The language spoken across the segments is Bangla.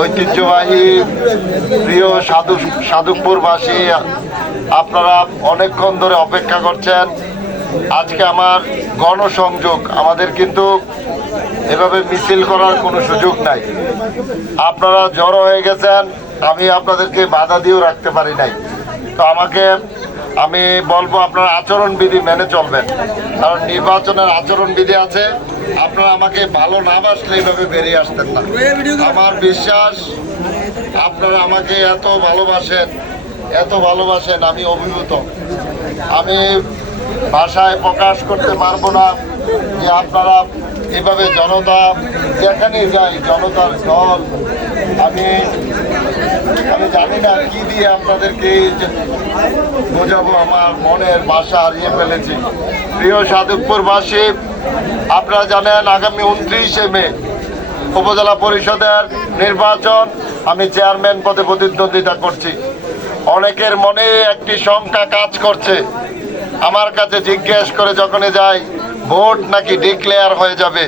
ঐতিহ্যবাহী প্রিয় সাধু সাধুপুরবাসী, আপনারা অনেকক্ষণ ধরে অপেক্ষা করছেন। আজকে আমার গণসংযোগ, আমাদের কিন্তু এভাবে মিছিল করার কোনো সুযোগ নাই। আপনারা জড়ো হয়ে গেছেন, আমি আপনাদেরকে বাধা দিয়েও রাখতে পারি নাই। তো আমাকে আমি বলব আপনারা আচরণবিধি মেনে চলবেন। কারণ নির্বাচনের আচরণবিধি আছে। আপনারা আমাকে ভালো না বাসলে এইভাবে বেরিয়ে আসতেন না। আমার বিশ্বাস, আপনারা আমাকে এত ভালোবাসেন এত ভালোবাসেন, আমি অভিভূত। আমি ভাষায় প্রকাশ করতে পারব না যে আপনারা এভাবে জনতা, যেখানেই যাই, জনতার দল। আমি আমি জানি না কি দিয়ে আপনাদেরকে বোঝাবো আমার মনের বাসা হারিয়ে ফেলেছি। প্রিয় সাধুপুরবাসী আপনারা জানেন আগামী উনত্রিশে মে উপজেলা পরিষদের নির্বাচন, আমি চেয়ারম্যান পদে প্রতিদ্বন্দ্বিতা করছি। অনেকের মনে একটি শঙ্কা কাজ করছে। আমার কাছে জিজ্ঞেস করে যখনই যাই, ভোট নাকি ডিক্লেয়ার হয়ে যাবে?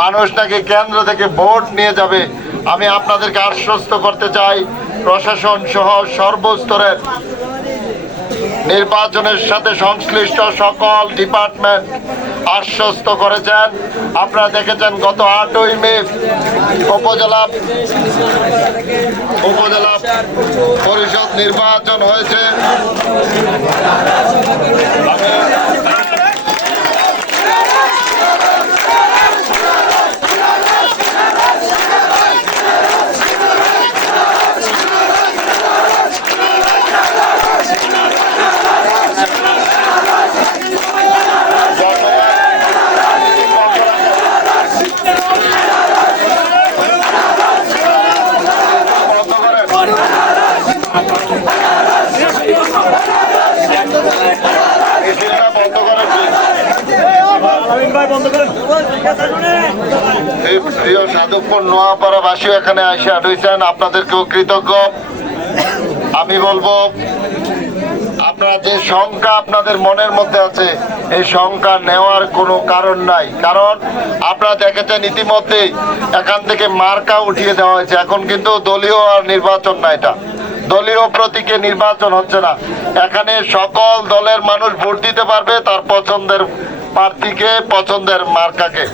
মানুষ নাকি কেন্দ্র থেকে ভোট নিয়ে যাবে? আমি আপনাদেরকে আশ্বস্ত করতে চাই, প্রশাসন সহ সর্বস্তরের নির্বাচনের সাথে সংশ্লিষ্ট সকল ডিপার্টমেন্ট আশ্বস্ত করেছেন। আপনারা দেখেছেন, গত আটই মে উপজেলা উপজেলা পরিষদ নির্বাচন হয়েছে। প্রিয় সাধুপুর নোয়াপাড়াবাসী এখানে এসে রয়েছেন। আপনাদেরকেও কৃতজ্ঞ। আমি বলব, আপনারা যে শঙ্কা আপনাদের মনের মধ্যে আছে, এই শঙ্কা নেওয়ার কোনো কারণ নাই। কারণ আপনারা দেখেছেন ইতিমধ্যে এখান থেকে মার্কা উঠিয়ে দেওয়া হয়েছে। এখন কিন্তু দলীয় আর নির্বাচন না এটা। দলীয় প্রতীকে নির্বাচন হচ্ছে না। এখানে সকল দলের মানুষ ভোট দিতে পারবে তার পছন্দের প্রার্থীকে, পছন্দের মার্কাকে।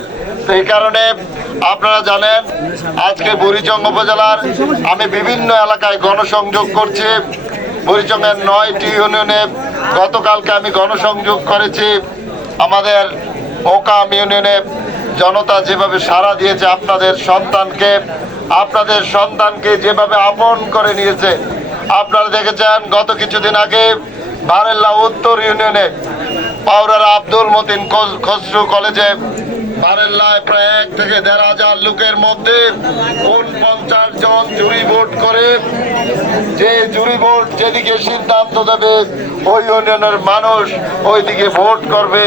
এই কারণে আপনারা জানেন, আজকে বুড়িচং উপজেলার আমি বিভিন্ন এলাকায় গণসংযোগ করছি। বুড়িচংয়ের নয়টি ইউনিয়নে গতকালকে আমি গণসংযোগ করেছি। আমাদের ওকাম ইউনিয়নে জনতা যেভাবে সাড়া দিয়েছে আপনাদের সন্তানকে আপনাদের সন্তানকে যেভাবে আপন করে নিয়েছে। আপনারা দেখেছেন, গত কিছুদিন আগে বারেল্লা উত্তর ইউনিয়নে পাউরার আব্দুল মতিন খস- খসরু কলেজে বারেল্লায় প্রায় এক থেকে দেড় হাজার লোকের মধ্যে উনপঞ্চাশ জন জুরি ভোট করে। যে জুরি ভোট যেদিকে সিদ্ধান্ত দেবে, ওই ইউনিয়নের মানুষ ওইদিকে ভোট করবে।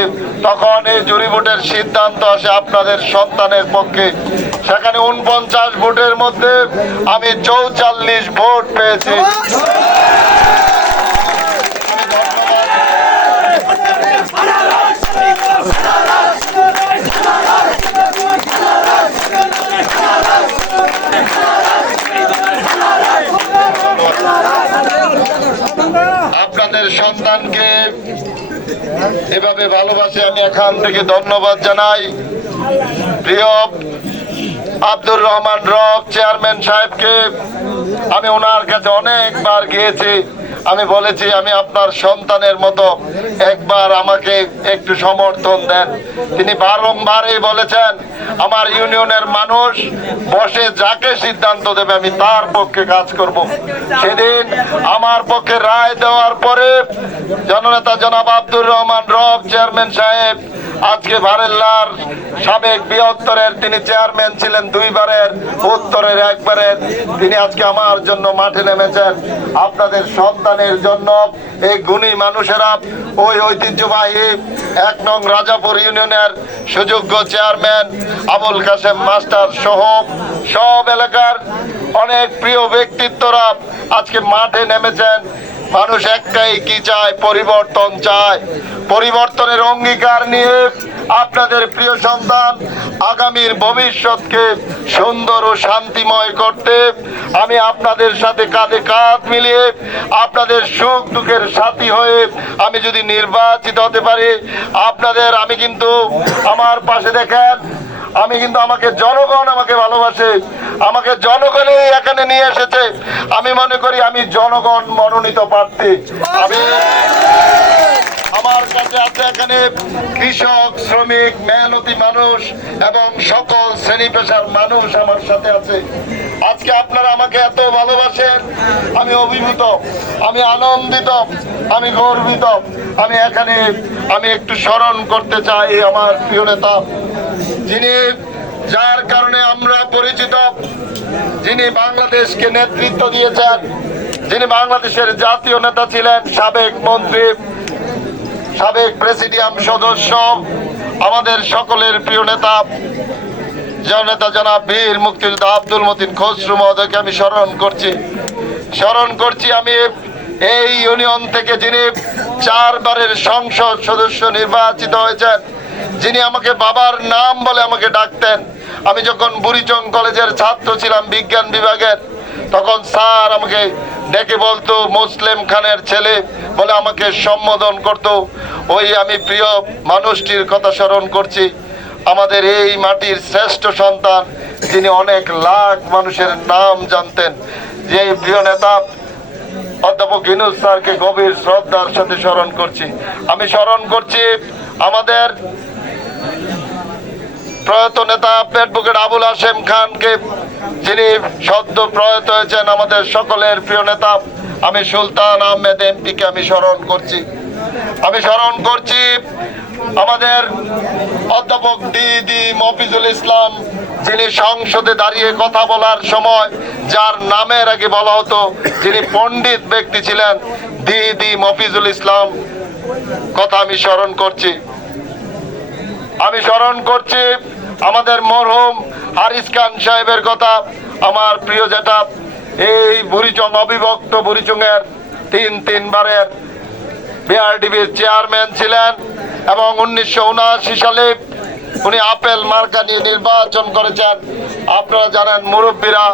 তখন এই জুরি ভোটের সিদ্ধান্ত আসে আপনাদের সন্তানের পক্ষে। সেখানে উনপঞ্চাশ ভোটের মধ্যে আমি চৌচল্লিশ ভোট পেয়েছি আপনাদের সন্তানকে এভাবে ভালোবাসে আমি এখান থেকে ধন্যবাদ জানাই। প্রিয় আব্দুর রহমান রব, চেয়ারম্যান সাহেবকে আমি ওনার কাছে অনেকবার গিয়েছি। আমি বলেছি, আমি আপনার সন্তানের মতো একবার আমাকে একটু সমর্থন দেন। তিনি বারংবারই বলেছেন, আমার ইউনিয়নের মানুষ বসে যাকে সিদ্ধান্ত দেবে, আমি তার পক্ষে কাজ করব। সেদিন আমার পক্ষে রায় দেওয়ার পরে জননেতা জনাব আব্দুর রহমান রব, চেয়ারম্যান সাহেব, আজকে ভারেল্লার সাবেক বৃহত্তরের তিনি চেয়ারম্যান ছিলেন দুইবারের, উত্তরের একবারের। তিনি আজকে আমার জন্য মাঠে নেমেছেন। আপনাদের সন্তানের জন্য এই গুণী মানুষেরা ওই ঐতিহ্যবাহী এক নং রাজাপুর ইউনিয়নের সুযোগ্য চেয়ারম্যান আবুল কাসেম মাস্টার সহ সব এলাকার অনেক প্রিয় ব্যক্তিত্বরা আজকে মাঠে নেমেছেন। মানুষ একটাই কি চায়? পরিবর্তন চায়। পরিবর্তনের অঙ্গীকার নিয়ে আপনাদের প্রিয় সন্তান, আগামীর ভবিষ্যৎকে সুন্দর ও শান্তিময় করতে আমি আপনাদের সাথে কাঁধে কাঁধ মিলিয়ে আপনাদের সুখ দুঃখের সাথী হয়ে আমি যদি নির্বাচিত হতে পারি, আপনাদের আমি কিন্তু আমার পাশে দেখেন, আমি কিন্তু আমাকে জনগণ আমাকে ভালোবাসে, আমাকে জনগণই এখানে নিয়ে এসেছে। আমি মনে করি আমি জনগণ মনোনীত প্রার্থী। আমি আমার কাছে আছে এখানে কৃষক, শ্রমিক, মেহনতি মানুষ এবং সকল শ্রেণি পেশার মানুষ আমার সাথে আছে। আজকে আপনারা আমাকে এত ভালোবাসেন, আমি অভিভূত, আমি আনন্দিত, আমি গর্বিত, আমি এখানে, আমি একটু স্মরণ করতে চাই আমার প্রিয় নেতা, যিনি যার কারণে আমরা পরিচিত, যিনি বাংলাদেশকে নেতৃত্ব দিয়েছেন, যিনি বাংলাদেশের জাতীয় নেতা ছিলেন সাবেক মন্ত্রী সাবেক প্রেসিডিয়াম সদস্য, আমাদের সকলের প্রিয় নেতা জননেতা জনাব বীর মুক্তিযোদ্ধা আব্দুল মতিন খসরু মহোদয়কে আমি স্মরণ করছি। স্মরণ করছি আমি এই ইউনিয়ন থেকে যিনি চারবারের সংসদ সদস্য নির্বাচিত হয়েছেন, যিনি আমাকে বাবার নাম বলে আমাকে ডাকতেন। আমি যখন বুড়িচং কলেজের ছাত্র ছিলাম বিজ্ঞান বিভাগের তখন স্যার আমাকে ডেকে বলতো, মুসলিম খানের ছেলে বলে আমাকে সম্বোধন করত। ওই আমি প্রিয় মানুষটির কথা স্মরণ করছি। আমাদের এই মাটির শ্রেষ্ঠ সন্তান, যিনি অনেক লাখ মানুষের নাম জানতেন। যে প্রিয় নেতা, অধ্যাপক ইনুস স্যারকে গভীর শ্রদ্ধার সাথে স্মরণ করছি। আমি স্মরণ করছি আমাদের প্রয়াত নেতা অ্যাডভোকেট আবুল হাশেম খানকে। যিনি সদ্য প্রয়াত হয়েছেন আমাদের সকলের প্রিয় নেতা, আমি সুলতান আহমেদ এমপিকে আমি স্মরণ করছি। আমি স্মরণ করছি আমাদের অধ্যাপক ডি মফিজুল ইসলাম, যিনি সংসদে দাঁড়িয়ে কথা বলার সময়, যার নামের আগে বলা হতো যিনি পণ্ডিত ব্যক্তি ছিলেন ডি মফিজুল ইসলাম। কথা আমি স্মরণ করছি। আমি স্মরণ করছি আমাদের মরহুম হারিস খান সাহেবের কথা আমার প্রিয় যেটা এই বুড়িচং অবিভক্ত বুড়িচংয়ের তিন তিনবারের বিআরডিবির চেয়ারম্যান ছিলেন এবং উনিশশো উনআশি সালে উনি আপেল মার্কা নিয়ে নির্বাচন করেছেন। আপনারা জানেন মুরব্বীরা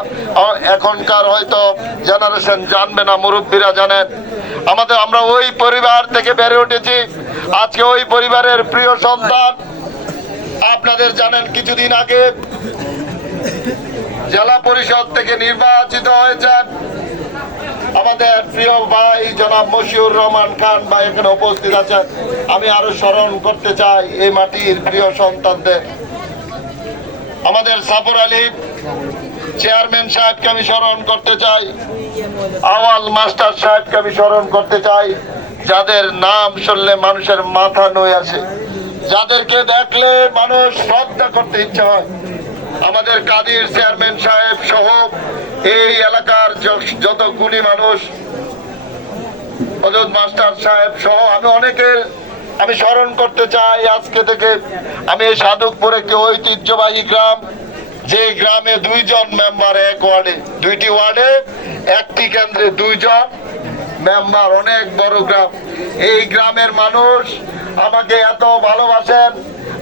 এখনকার হয়তো জেনারেশন জানবে না, মুরব্বীরা জানেন। আমাদের, আমরা ওই পরিবার থেকে বেড়ে উঠেছি। আজকে ওই পরিবারের প্রিয় সন্তান আপনাদের জানেন কিছুদিন আগে জেলা পরিষদ থেকে নির্বাচিত হয়েছেন আমাদের প্রিয় ভাই জনাব মশিউর রহমান খান ভাই এখানে উপস্থিত আছেন। আমি আরও স্মরণ করতে চাই এই মাটির প্রিয় সন্তানদের। আমাদের সাফর আলী চেয়ারম্যান সাহেবকে আমি স্মরণ করতে চাই। আওয়াল মাস্টার সাহেবকে আমি স্মরণ করতে চাই। যাদের নাম শুনলে মানুষের মাথা নয়ে আসে। যাদেরকে দেখলে মানুষ শ্রদ্ধা করতে ইচ্ছা হয়, আমাদের কাদির চেয়ারম্যান সাহেব সহ এই এলাকার যত গুণী মানুষ অযোধ মাস্টার সাহেব সহ আমি অনেকের, আমি স্মরণ করতে চাই আজকে থেকে। আমি এই সাধকপুর একটি ঐতিহ্যবাহী গ্রাম, যে গ্রামে দুইজন মেম্বার এক ওয়ার্ডে, দুইটি ওয়ার্ডে, একটি কেন্দ্রে দুইজন মেম্বার, অনেক বড় গ্রাম। এই গ্রামের মানুষ আমাকে এত ভালোবাসেন,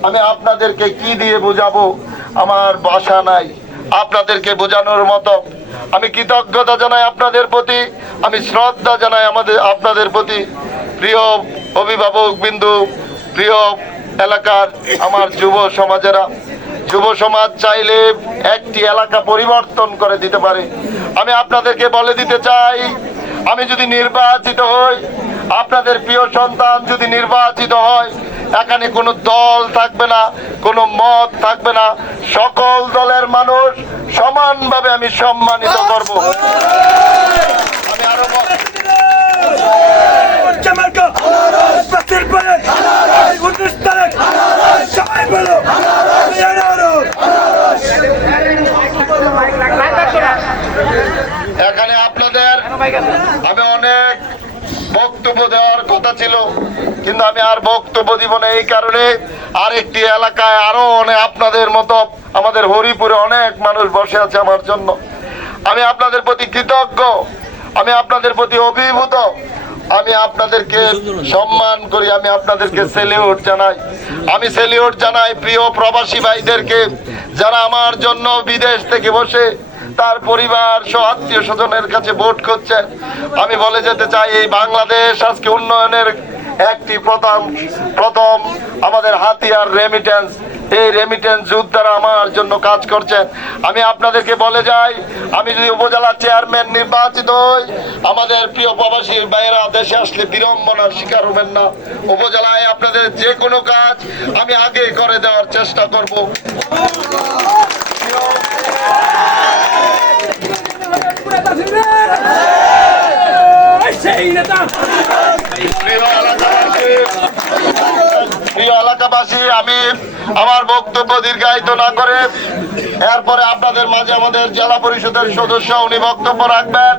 আমি আপনাদেরকে কি দিয়ে বোঝাবো? আমার বাসা নাই। আপনাদেরকে বোঝানোর মতো। আমি কৃতজ্ঞতা জানাই আপনাদের প্রতি, আমি শ্রদ্ধা জানাই আমাদের, আপনাদের প্রতি। প্রিয় অভিভাবক বিন্দু, প্রিয় এলাকার আমার যুব সমাজেরা, যুব সমাজ চাইলে একটি এলাকা পরিবর্তন করে দিতে পারে। আমি আপনাদেরকে বলে দিতে চাই, আমি যদি নির্বাচিত হই আপনাদের প্রিয় সন্তান যদি নির্বাচিত হয় এখানে কোনো দল থাকবে না কোনো মত থাকবে না। সকল দলের মানুষ সমানভাবে আমি সম্মানিত করব। আমি আরও এখানে আপনাদের আমি কথা ছিল, কিন্তু আমি আর বক্তব্য দিব না এই কারণে আরেকটি এলাকায় আরও অনেক আপনাদের মতো আমাদের হরিপুরে অনেক মানুষ বসে আছে আমার জন্য। আমি আপনাদের প্রতি কৃতজ্ঞ, আমি আপনাদের প্রতি অভিভূত, আমি আপনাদেরকে সম্মান করি, আমি আপনাদেরকে সেলিউট জানাই। আমি সেলিউট জানাই প্রিয় প্রবাসী ভাইদেরকে, যারা আমার জন্য বিদেশ থেকে বসে তার পরিবার সহ আত্মীয় স্বজনের কাছে ভোট করছেন আমি বলে যেতে চাই, এই বাংলাদেশ আজকে উন্নয়নের একটি প্রথম প্রথম আমাদের হাতিয়ার রেমিটেন্স এই রেমিটেন্স যোদ্ধারা আমার জন্য কাজ করছেন আমি আপনাদেরকে বলে যাই, আমি যদি উপজেলা চেয়ারম্যান নির্বাচিত হই, আমাদের প্রিয় প্রবাসী ভাইয়েরা দেশে আসলে বিড়ম্বনার শিকার হবেন না। উপজেলায় আপনাদের যে কোনো কাজ আমি আগে করে দেওয়ার চেষ্টা করব সেই নেতা প্রিয় এলাকাবাসী প্রিয় এলাকাবাসী আমি আমার বক্তব্য দীর্ঘায়িত না করে এরপরে আপনাদের মাঝে আমাদের জেলা পরিষদের সদস্য উনি বক্তব্য রাখবেন।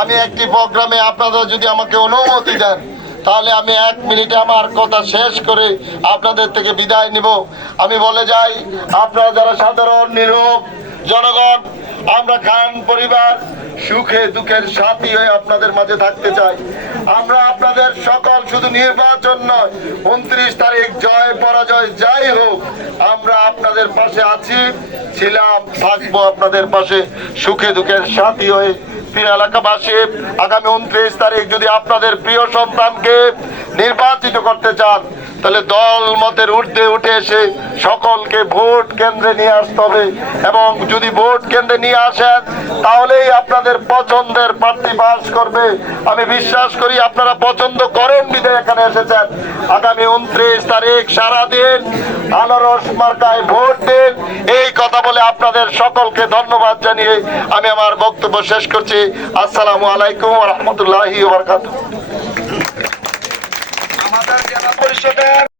আমি একটি প্রোগ্রামে আপনারা যদি আমাকে অনুমতি দেন, তাহলে আমি এক মিনিটে আমার কথা শেষ করে আপনাদের থেকে বিদায় নিব। আমি বলে যাই, আপনারা যারা সাধারণ, নিরূপ জনগণ, আমরা খান পরিবার, সুখে দুঃখের সাথী হয়ে আপনাদের মাঝে থাকতে চাই। আমরা আপনাদের সকল শুধু নির্বাচন নয়, উনত্রিশ তারিখ জয়, পরাজয় যাই হোক, আমরা আপনাদের পাশে আছি, ছিলাম, থাকব আপনাদের পাশে, সুখে দুঃখের সাথী হয়ে প্রিয় এলাকাবাসী, আগামী উনত্রিশ তারিখ যদি আপনাদের প্রিয় সন্তানকে নির্বাচিত করতে চান তাহলে দল মতের ঊর্ধ্বে উঠে এসে সকলকে ভোট কেন্দ্রে নিয়ে আসতে হবে। এবং যদি ভোট কেন্দ্রে নিয়ে আসেন, তাহলেই আপনাদের পছন্দের প্রার্থী পাস করবে। আমি বিশ্বাস করি আপনারা পছন্দ করেন বিধায় এখানে এসেছেন। আগামী উনত্রিশ তারিখ সারাদিন আনারস মার্কায় ভোট দিন। এই কথা বলে আপনাদের সকলকে ধন্যবাদ জানিয়ে আমি আমার বক্তব্য শেষ করছি। আসসালামু আলাইকুম রহমতুল্লাহি আমাদের জেলা পরিষদের